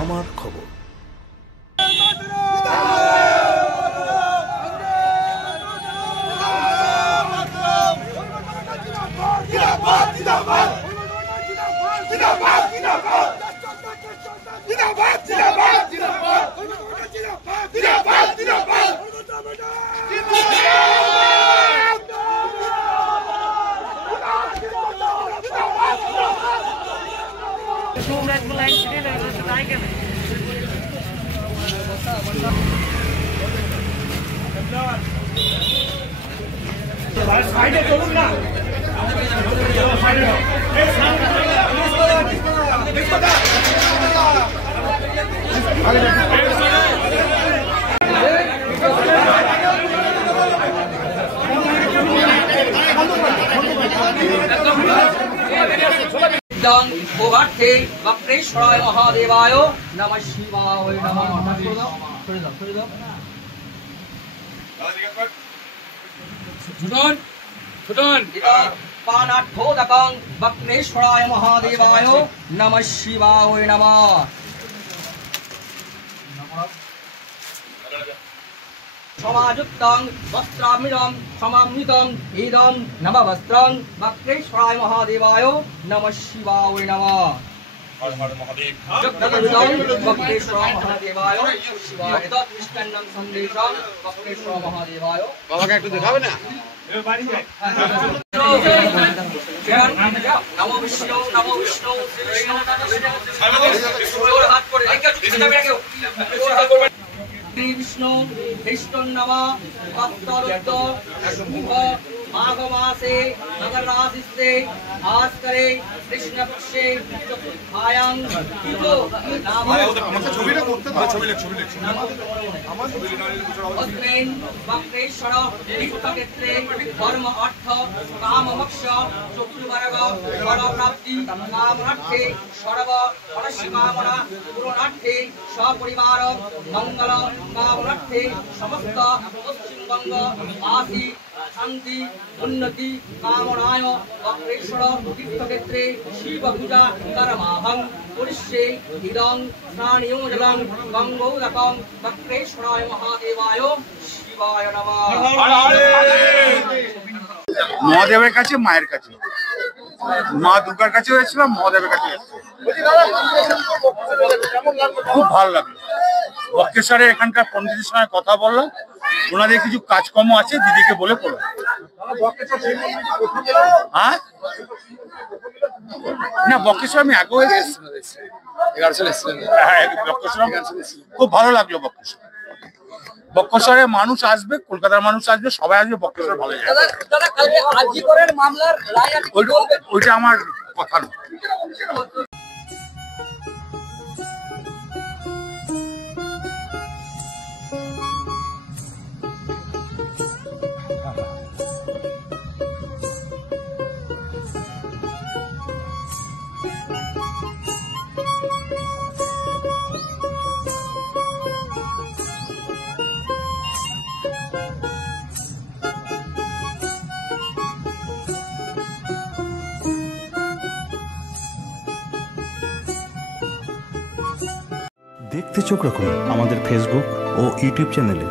আমার খবর। वक्रेश्वराय महादेवाय नमः शिवाय नमः। पानाठोदकं वक्रेश्वराय महादेवाय नमः शिवाय नमः। समायुक्तं वस्त्रामिदं समाम्नितं इदं नववस्त्रं वक्रेश्वराय महादेवाय नमः शिवाय नमः। वक्रेश्वराय महादेवाय शिवाय मिष्टान्नं सन्देशं वक्रेश्वराय महादेवाय। বাবাকে একটু দেখাবে না? नमो विष्णु श्री विष्णु विष्णुन्नम माघ मासे मकर राशिस्ते भास्करे कृष्ण पक्षे चतुर्थायां वक्रेश्वर तीर्थक्षेत्रे धर्म अर्थ काम मोक्ष चतुर्वर्ग फलप्राप्ति कामनार्थे सर्व फलकामना पूरणार्थे सपरिवार मंगल कामनार्थे समस्त पश्चिमबंग वासी शांति उन्नति कामनाय वक्रेश्वर तीर्थक्षेत्रे शिव पूजा करमाहं पुरुषे इदं स्नानयोजनं गंगोदकं वक्रेश्वराय महादेवाय शिवाय नमः। মহাদেবের কাছে, মায়ের কাছে, মা দুর্গার কাছে হয়েছিলাম, মহাদেবের কাছে খুব ভালো লাগলো। বক্রেশ্বরে এখানকার পন্ডিতের সঙ্গে কথা বললাম, ওনাদের কিছু কাজকর্ম আছে, দিদিকে বলে করলাম। হ্যাঁ না, বক্রেশ্বর আমি আগেও খুব ভালো লাগলো। বক্রেশ্বরে মানুষ আসবে, কলকাতার মানুষ আসবে, সবাই আসবে, বক্রেশ্বর ভালো যায়। ওইটা আমার কথা নয়। দেখতে চোখ রাখুন আমাদের ফেসবুক ও ইউটিউব চ্যানেলে।